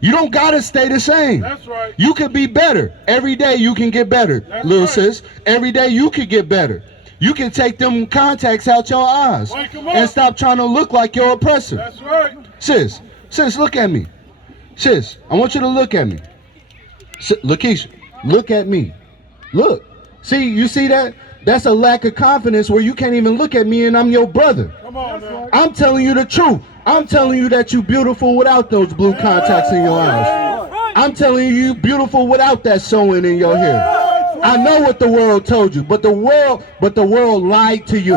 You don't gotta stay the same. That's right. You could be better. Every day you can get better, That's little right. sis. Every day you could get better. You can take them contacts out your eyes Wake 'em up. and stop trying to look like your oppressor. That's right. Sis, look at me. Sis, I want you to look at me. Lakeisha, look at me. Look. See, you see that? That's a lack of confidence where you can't even look at me and I'm your brother. Come on, man. I'm telling you the truth. I'm telling you that you're beautiful without those blue contacts in your eyes. I'm telling you you're beautiful without that sewing in your hair. I know what the world told you, but the world lied to you.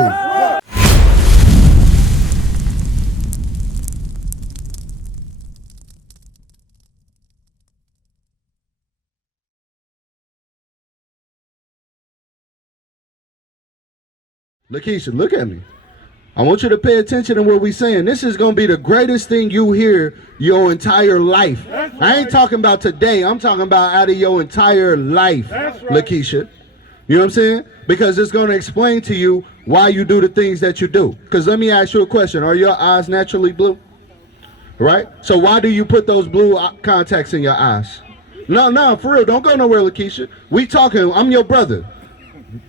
Lakeisha, look at me. I want you to pay attention to what we're saying. This is going to be the greatest thing you hear your entire life. Right. I ain't talking about today. I'm talking about out of your entire life, That's right. Lakeisha. You know what I'm saying? Because it's going to explain to you why you do the things that you do. Because let me ask you a question. Are your eyes naturally blue? Right? So why do you put those blue contacts in your eyes? No, for real. Don't go nowhere, Lakeisha. We talking. I'm your brother.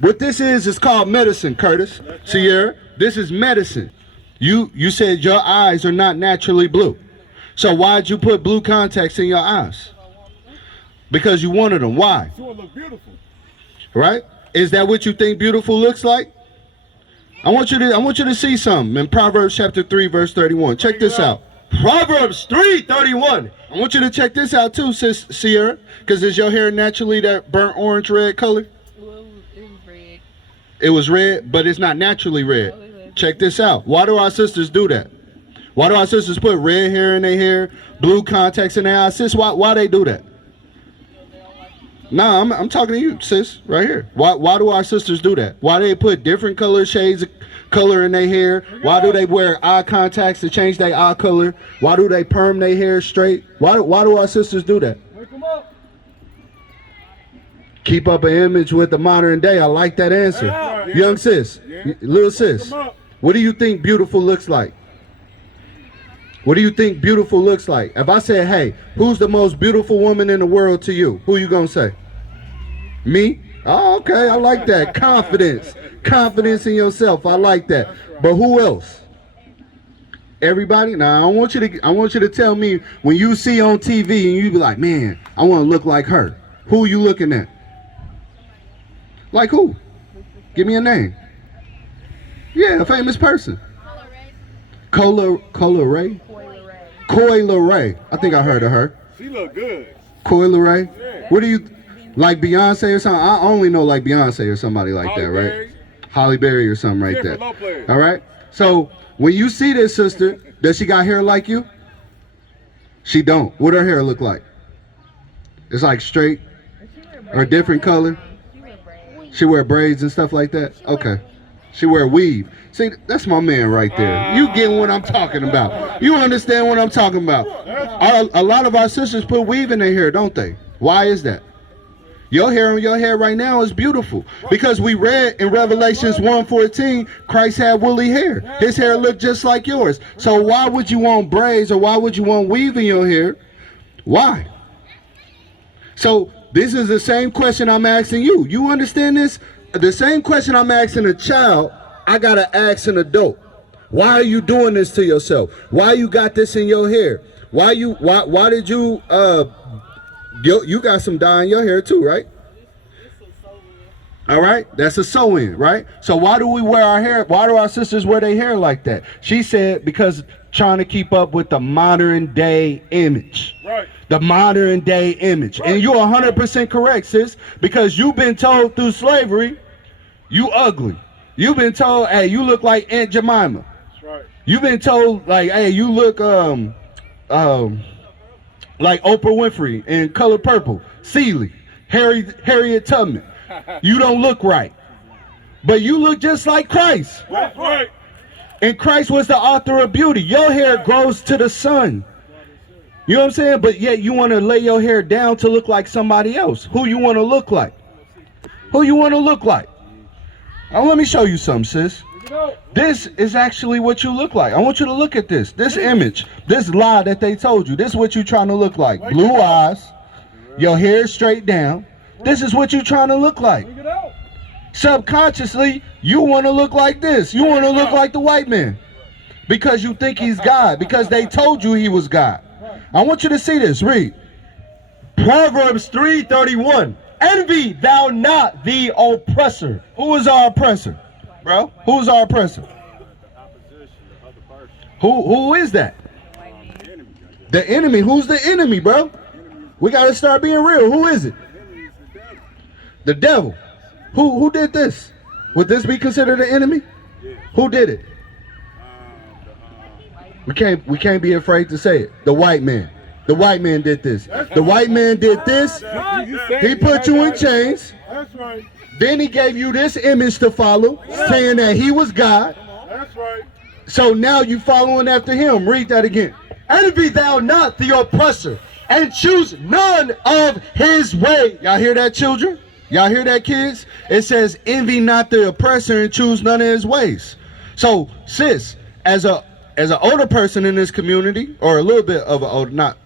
What this is called medicine, Curtis. Sierra, this is medicine. You said your eyes are not naturally blue. So why'd you put blue contacts in your eyes? Because you wanted them. Why? You want to look beautiful. Right? Is that what you think beautiful looks like? I want you to see something in Proverbs chapter 3, verse 31. Check this out. Proverbs 3:31. I want you to check this out too, sis Sierra. Because is your hair naturally that burnt orange red color? It was red, but it's not naturally red. Check this out. Why do our sisters do that? Why do our sisters put red hair in their hair, blue contacts in their eyes? Sis, why they do that? Nah, I'm talking to you, sis, right here. Why do our sisters do that? Why do they put different shades of color in their hair? Why do they wear eye contacts to change their eye color? Why do they perm their hair straight? Why do our sisters do that? Wake 'em up. Keep up an image with the modern day. I like that answer. Yeah. Young sis, little sis, Come up. what do you think beautiful looks like? What do you think beautiful looks like? If I said, hey, who's the most beautiful woman in the world to you? Who you gonna say? Me? Oh, okay, I like that. Confidence. Confidence in yourself. I like that. But who else? Everybody? Now, I want you to tell me when you see on TV and you be like, man, I want to look like her. Who you looking at? Like who? Give me a name. Yeah, a famous person. Cola Ray? Coila Ray. I think I heard of her. She look good. Coila Ray? Yeah. What do you, like Beyonce or something? I only know like Beyonce or somebody like that, right? Berry. Holly Berry or something like Different that. low players. All right? So when you see this sister, does she got hair like you? She don't. What her hair look like? It's like straight or different color? She wear braids and stuff like that? Okay. She wear weave. See, that's my man right there. You getting what I'm talking about. You understand what I'm talking about. A lot of our sisters put weave in their hair, don't they? Why is that? Your hair right now is beautiful. Because we read in Revelations 1:14, Christ had woolly hair. His hair looked just like yours. So why would you want braids or why would you want weave in your hair? Why? So this is the same question I'm asking you. You understand this? The same question I'm asking a child, I gotta ask an adult. Why are you doing this to yourself? Why you got this in your hair? Why did you you got some dye in your hair too, right? All right, that's a sew-in, right? So why do we wear our hair? Why do our sisters wear their hair like that? She said because trying to keep up with the modern day image. Right. The modern day image. Right. And you're 100% correct, sis, because you've been told through slavery, you ugly. You've been told, hey, you look like Aunt Jemima. That's right. You've been told, like, hey, you look like Oprah Winfrey in Color Purple, Celie, Harriet Tubman. You don't look right. But you look just like Christ. That's right. And Christ was the author of beauty. Your hair grows to the sun. You know what I'm saying? But yet you want to lay your hair down to look like somebody else. Who you want to look like? Who you want to look like? Now let me show you something, sis. This is actually what you look like. I want you to look at this. This image, this lie that they told you. This is what you're trying to look like. Blue eyes, your hair straight down. This is what you're trying to look like. Subconsciously, you want to look like this. You want to look like the white man. Because you think he's God. Because they told you he was God. I want you to see this. Read. Proverbs 3:31. Envy thou not the oppressor. Who is our oppressor? Bro, who's our oppressor? Who is that? The enemy. Who's the enemy, bro? We got to start being real. Who is it? The devil. Who did this? Would this be considered an enemy? Who did it? We can't be afraid to say it. The white man. The white man did this. The white man did this. He put you in chains. That's right. Then he gave you this image to follow, saying that he was God. That's right. So now you following after him. Read that again. Envy thou not the oppressor, and choose none of his way. Y'all hear that, children? Y'all hear that, kids? It says, envy not the oppressor and choose none of his ways. So, sis, as an older person in this community, or a little bit of an older, not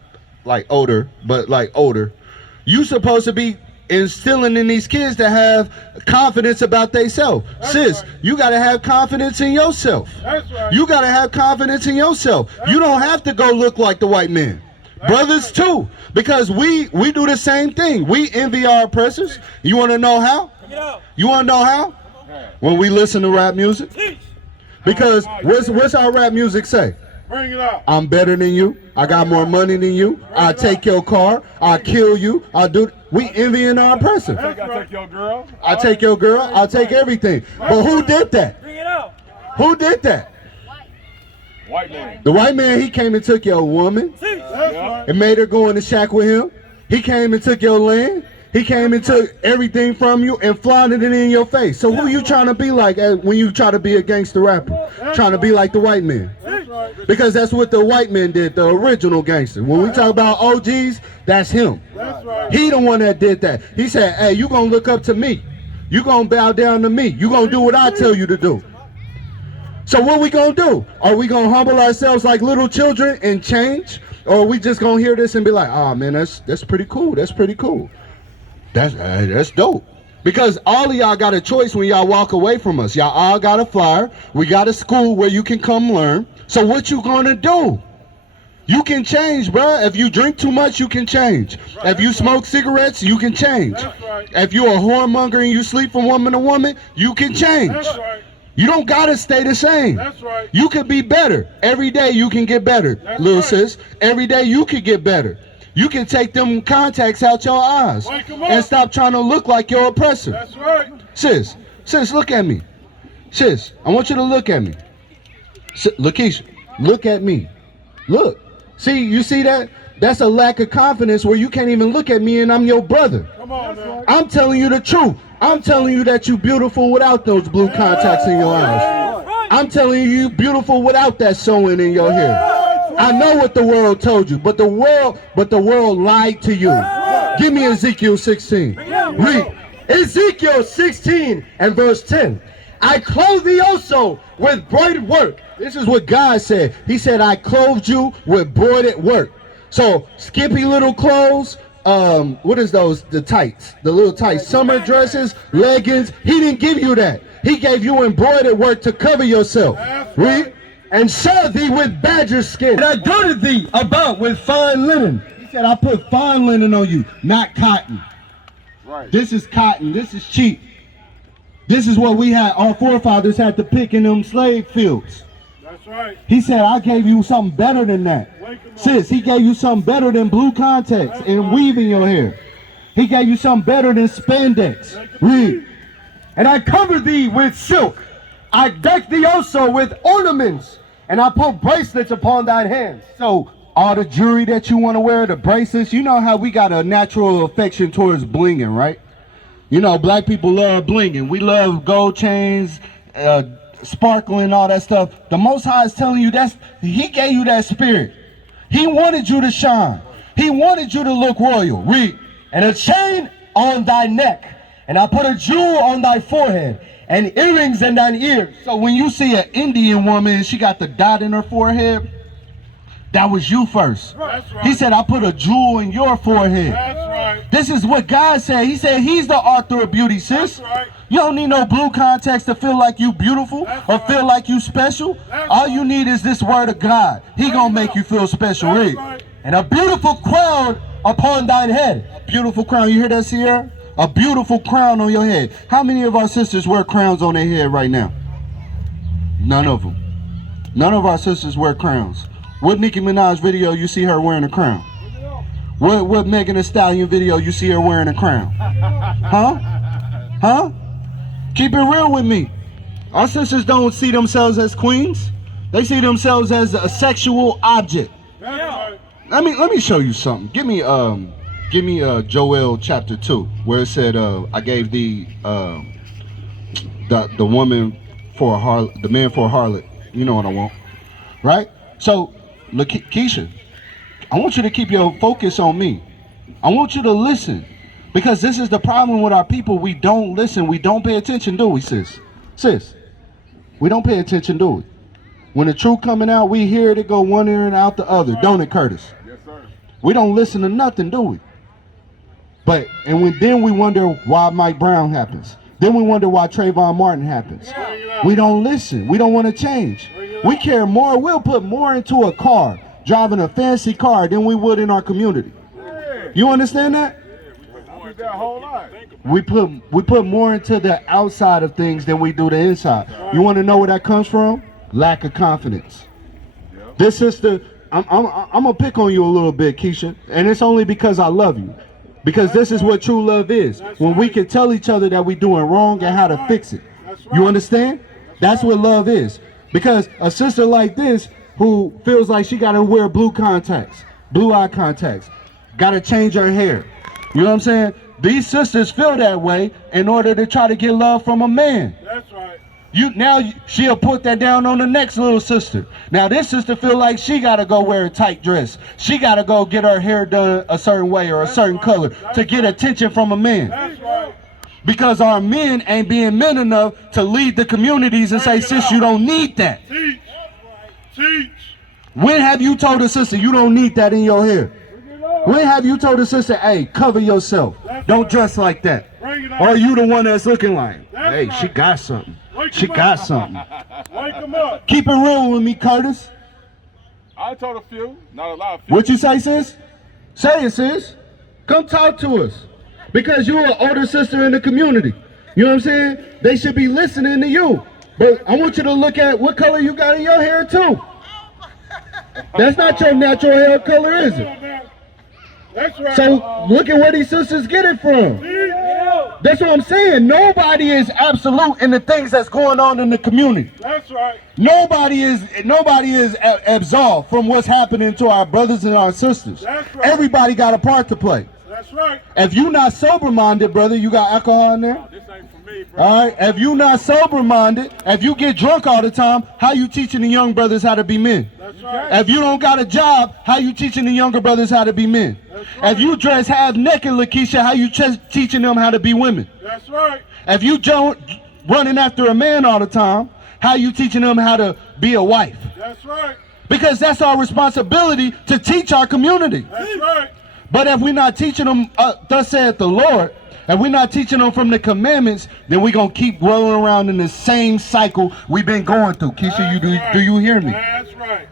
like older, but like older, you supposed to be instilling in these kids to have confidence about themselves. Sis, right. you got to have confidence in yourself. That's right. You got to have confidence in yourself. You don't have to go look like the white man. Brothers too, because we do the same thing. We envy our oppressors. You want to know how? You want to know how? When we listen to rap music. Because what's our rap music say? Bring it out. I'm better than you. I got more money than you. I take your car. I kill you. I do. We envying our oppressor. I take your girl. I take your girl. I take everything. But who did that? Bring it out. Who did that? White man. The white man, he came and took your woman That's right. and made her go in the shack with him. He came and took your land. He came and took everything from you and flaunted it in your face. So who you trying to be like when you try to be a gangster rapper? Trying to be like the white man. That's right. Because that's what the white man did, the original gangster. When we talk about OGs, that's him. That's right. He the one that did that. He said, hey, you gonna look up to me. You gonna bow down to me. You gonna do what I tell you to do. So what we gonna do? Are we gonna humble ourselves like little children and change? Or are we just gonna hear this and be like, oh man, that's pretty cool. That's pretty cool. That's dope. Because all of y'all got a choice when y'all walk away from us. Y'all all got a flyer. We got a school where you can come learn. So what you gonna do? You can change, bruh. If you drink too much, you can change. If you smoke cigarettes, you can change. That's right. If you're a whoremonger and you sleep from woman to woman, you can change. That's right. You don't gotta stay the same. That's right. You could be better. Every day you can get better, That's little right. sis. Every day you can get better. You can take them contacts out your eyes Wake 'em up. and stop trying to look like your oppressor. That's right. Sis, look at me. Sis, I want you to look at me. Lakeisha, look at me. Look. See, you see that? That's a lack of confidence where you can't even look at me and I'm your brother. Come on now. I'm telling you the truth. I'm telling you that you're beautiful without those blue contacts in your eyes. I'm telling you you're beautiful without that sewing in your hair. I know what the world told you, but the world lied to you. Give me Ezekiel 16. Read. Ezekiel 16 and verse 10. I clothe thee also with broidered work. This is what God said. He said, I clothed you with broidered work. So skimpy little clothes, what is those? The tights, the little tights, summer dresses, leggings. He didn't give you that. He gave you embroidered work to cover yourself. Read. And shod thee with badger skin. And I girded thee about with fine linen. He said, I put fine linen on you, not cotton. Right. This is cotton. This is cheap. This is what we had. Our forefathers had to pick in them slave fields. That's right. He said, I gave you something better than that. Wake 'em up. Sis, he gave you something better than blue contacts and weaving your hair. He gave you something better than spandex. Read. And I covered thee with silk. I decked thee also with ornaments, and I put bracelets upon thine hands. So all the jewelry that you want to wear, the bracelets, you know how we got a natural affection towards blinging, right? You know, black people love blinging. We love gold chains, sparkling, all that stuff. The Most High is telling you he gave you that spirit. He wanted you to shine. He wanted you to look royal. Read. And a chain on thy neck, and I put a jewel on thy forehead, and earrings in thine ears. So when you see an Indian woman and she got the dot in her forehead, that was you first. That's right. He said, I put a jewel in your forehead. That's right. This is what God said. He said he's the author of beauty, sis. That's right. You don't need no blue contacts to feel like you beautiful That's or right. feel like you special. That's All you need is this word of God. He gonna make you feel special. That's Read. right. And a beautiful crown upon thine head. Beautiful crown. You hear that, Sierra? A beautiful crown on your head. How many of our sisters wear crowns on their head right now? None of them. None of our sisters wear crowns. What Nicki Minaj video you see her wearing a crown? What Megan Thee Stallion video you see her wearing a crown? Huh? Huh? Keep it real with me. Our sisters don't see themselves as queens. They see themselves as a sexual object. That's right. Let me show you something. Give me Joel chapter 2, where it said I gave thee the woman for a harlot, the man for a harlot. You know what I want, right? So look, Keisha, I want you to keep your focus on me. I want you to listen, because this is the problem with our people. We don't listen. We don't pay attention, do we, sis? Sis, we don't pay attention, do we? When the truth coming out, we hear it go one ear and out the other, don't it, Curtis? Yes, sir. We don't listen to nothing, do we? Then we wonder why Mike Brown happens. Then we wonder why Trayvon Martin happens. We don't listen. We don't want to change. We care more. We'll put more into a car, driving a fancy car, than we would in our community. You understand that? I did that whole lot. We put more into the outside of things than we do the inside. You want to know where that comes from? Lack of confidence. This sister, I'm gonna pick on you a little bit, Keisha, and it's only because I love you. Because this is what true love is. When we can tell each other that we're doing wrong and how to fix it. You understand? That's what love is. Because a sister like this, who feels like she gotta wear blue contacts, blue eye contacts, gotta change her hair. You know what I'm saying? These sisters feel that way in order to try to get love from a man. That's right. She'll put that down on the next little sister. Now this sister feel like she gotta go wear a tight dress. She gotta go get her hair done a certain way or a certain color to get attention from a man. That's right. Because our men ain't being men enough to lead the communities and say, sis, you don't need that. Teach. Teach. When have you told a sister you don't need that in your hair? When have you told a sister, hey, cover yourself, don't dress like that? Bring it on. Or are you the one that's looking like, That's hey, right. she got something. Wake She 'em got up. something. Wake them up. Keep it real with me, Curtis. I told a few, not a lot of few. What you say, sis? Say it, sis. Come talk to us. Because you're an older sister in the community. You know what I'm saying? They should be listening to you. But I want you to look at what color you got in your hair, too. That's not your natural hair color, is it? That's right. So look at where these sisters get it from. That's what I'm saying. Nobody is absolute in the things that's going on in the community. That's right. Nobody is absolved from what's happening to our brothers and our sisters. That's right. Everybody got a part to play. That's right. If you not sober-minded, brother, you got alcohol in there? This ain't for me, bro. All right. If you not sober-minded, if you get drunk all the time, how you teaching the young brothers how to be men? That's right. If you don't got a job, how you teaching the younger brothers how to be men? right. If you dress half naked, Lakeisha, how you teaching them how to be women? That's right. If you don't running after a man all the time, how you teaching them how to be a wife? That's right. Because that's our responsibility to teach our community. That's right. But if we're not teaching them, thus saith the Lord, if we're not teaching them from the commandments, then we're going to keep rolling around in the same cycle we've been going through. Keisha, do you hear me? That's right.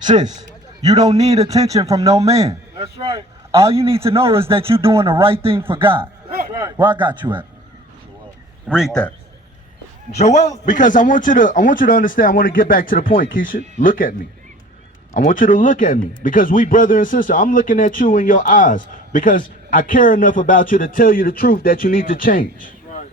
Sis, you don't need attention from no man. That's right. All you need to know is that you're doing the right thing for God. That's right. Where I got you at? Read that. Joel, Because I want you to understand, I want to get back to the point, Keisha. Look at me. I want you to look at me, because we brother and sister. I'm looking at you in your eyes because I care enough about you to tell you the truth that you need to change. Right.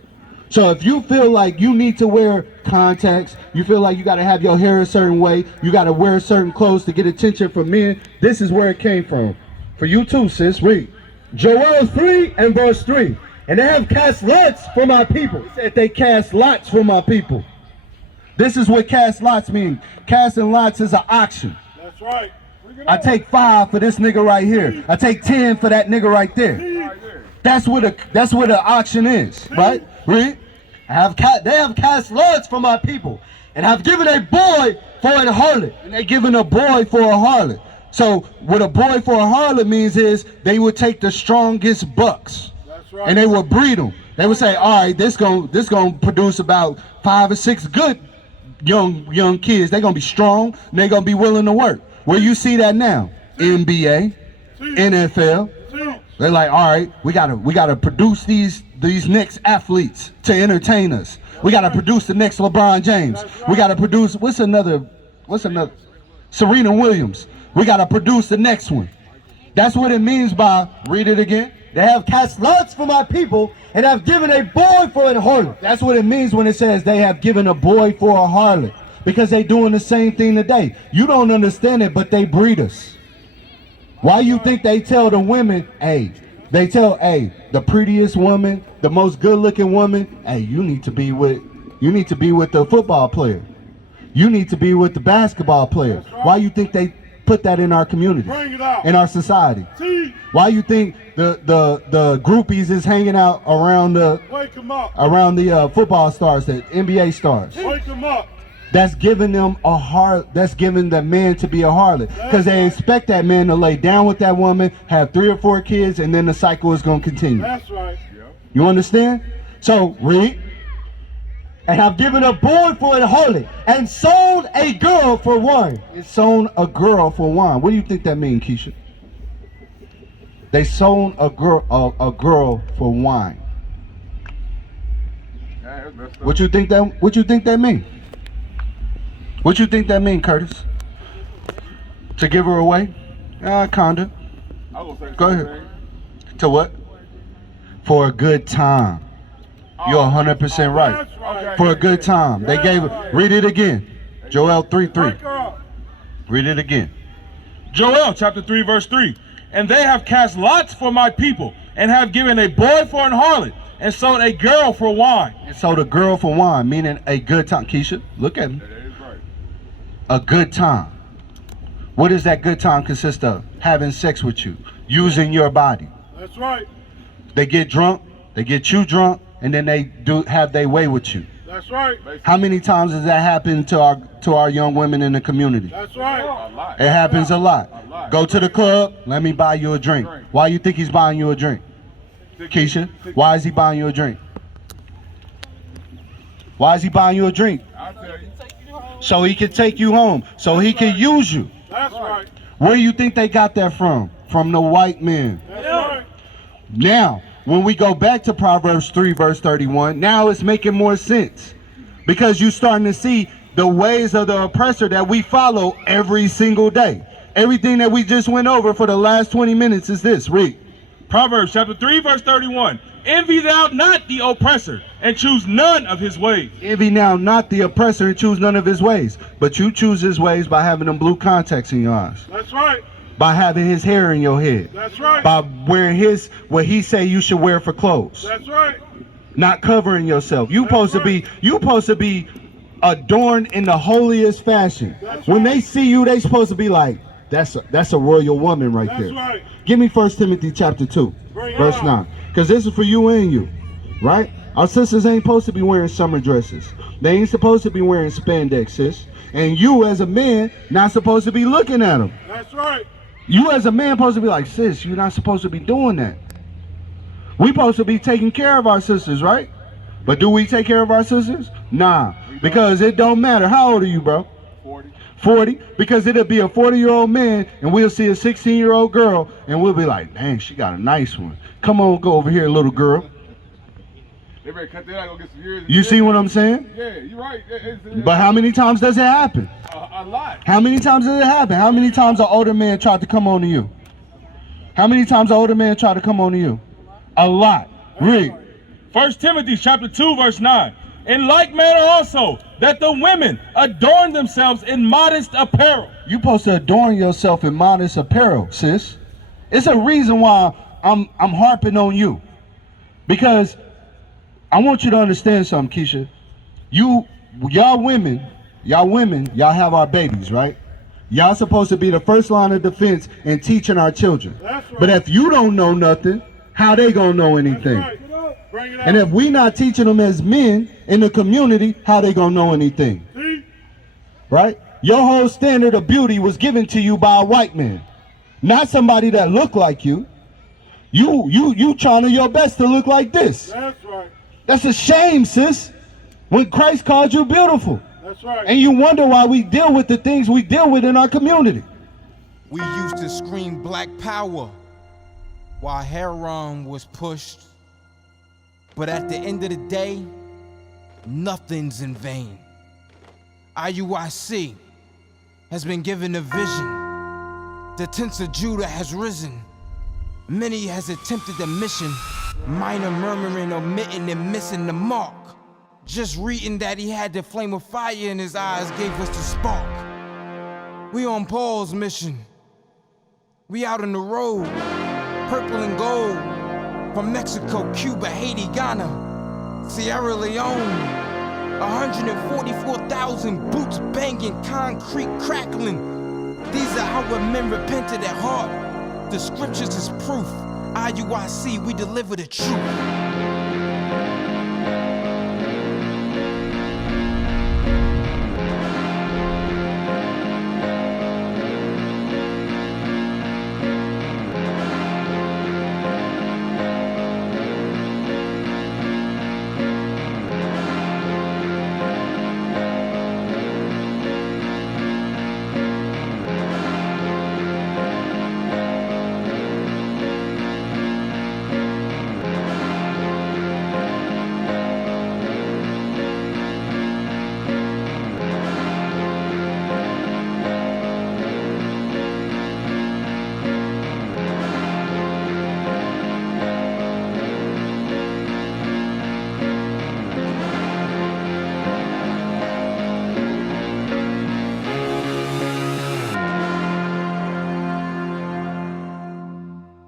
So if you feel like you need to wear contacts, you feel like you got to have your hair a certain way, you got to wear certain clothes to get attention from men, this is where it came from. For you too, sis. Read. Joel 3 and verse 3. And they have cast lots for my people. He said they cast lots for my people. This is what cast lots mean. Casting lots is an auction. That's right. Bring it I on. take 5 for this nigga right here. I take 10 for that nigga right there. Right there. That's what the auction is, right? Read. They have cast lots for my people, and have given a boy for an harlot. And they giving a boy for a harlot. So what a boy for a harlot means is they would take the strongest bucks. That's right. And they would breed them. They would say, all right, this gonna produce about 5 or 6 good young kids. They're gonna be strong and they're gonna be willing to work. Where you see that now? NBA, NFL. They're like, all right, we gotta produce these next athletes to entertain us. We gotta produce the next LeBron James. We gotta produce what's another Serena Williams. We gotta produce the next one. That's what it means by, read it again. They have cast lots for my people, and have given a boy for an harlot. That's what it means when it says they have given a boy for a harlot. Because they doing the same thing today. You don't understand it, but they breed us. Why you think they tell the women, the prettiest woman, the most good-looking woman, hey, you need to be with the football player. You need to be with the basketball player. Why you think they put that in our community, Bring it out. in our society? See, Why you think the groupies is hanging out around the wake them up. football stars, the NBA stars? Wake them up. That's giving them that's giving the man to be a harlot, because they expect that man to lay down with that woman, have 3 or 4 kids, and then the cycle is going to continue. That's right. You understand? So read. And have given a boy for an harlot, and sold a girl for wine. It's sold a girl for wine. What do you think that means, Keisha? They sold a girl for wine. What you think that mean? What you think that mean, Curtis? To give her away? Kinda. Go ahead. To what? For a good time. You're 100% right. That's right. For a good time. They gave it. Read it again. Joel 3:3. Wake her up. Read it again. Joel chapter 3 verse 3. And they have cast lots for my people, and have given a boy for an harlot, and sold a girl for wine. And sold a girl for wine, meaning a good time. Keisha, look at me. A good time. What does that good time consist of? Having sex with you, using your body. That's right. They get drunk, they get you drunk, and then they have their way with you. That's right. How many times does that happen to our young women in the community? That's right. It happens a lot. Go to the club, let me buy you a drink. Why you think he's buying you a drink? Keisha, why is he buying you a drink? Why is he buying you a drink? I'll tell you. So he can take you home, so he can use you. That's right. Where do you think they got that from? From the white men. That's right. Now, when we go back to Proverbs 3 verse 31, now it's making more sense. Because you're starting to see the ways of the oppressor that we follow every single day. Everything that we just went over for the last 20 minutes is this. Read. Proverbs chapter 3 verse 31. Envy thou not the oppressor, and choose none of his ways. Envy now not the oppressor, and choose none of his ways. But you choose his ways by having them blue contacts in your eyes. That's right. By having his hair in your head. That's right. By wearing what he say you should wear for clothes. That's right. Not covering yourself. You supposed to be adorned in the holiest fashion. When they see you, they supposed to be like, that's a royal woman right there. That's right. Give me 1 Timothy chapter 2, verse 9. Because this is for you and you, right? Our sisters ain't supposed to be wearing summer dresses. They ain't supposed to be wearing spandex, sis. And you as a man, not supposed to be looking at them. That's right. You as a man supposed to be like, sis, you're not supposed to be doing that. We supposed to be taking care of our sisters, right? But do we take care of our sisters? Nah, because it don't matter. How old are you, bro? 40, because it'll be a 40-year-old man and we'll see a 16-year-old girl and we'll be like, dang, she got a nice one. Come on, go over here, little girl. They better cut that out, go get some years. You see what I'm saying? Yeah, you're right. But how many times does it happen? A lot. How many times does it happen? How many times an older man tried to come on to you? How many times an older man tried to come on to you? A lot. Read. 1 Timothy chapter 2 verse 9. In like manner also, that the women adorn themselves in modest apparel. You supposed to adorn yourself in modest apparel, sis. It's a reason why I'm harping on you. Because I want you to understand something, Keisha. Y'all women, y'all have our babies, right? Y'all supposed to be the first line of defense in teaching our children. That's right. But if you don't know nothing, how they gonna know anything? That's right. Bring it And out. if we not teaching them as men in the community, how they gonna know anything? See? Right? Your whole standard of beauty was given to you by a white man, not somebody that looked like you. You trying to your best to look like this. That's right. That's a shame, sis. When Christ called you beautiful, That's right. and you wonder why we deal with the things we deal with in our community. We used to scream black power while Heron was pushed. But at the end of the day, nothing's in vain. IUIC has been given a vision. The tents of Judah has risen. Many has attempted the mission. Minor murmuring, omitting, and missing the mark. Just reading that he had the flame of fire in his eyes gave us the spark. We on Paul's mission. We out on the road, purple and gold. From Mexico, Cuba, Haiti, Ghana, Sierra Leone. 144,000 boots banging, concrete crackling. These are how men repented at heart. The scriptures is proof. IUIC, we deliver the truth.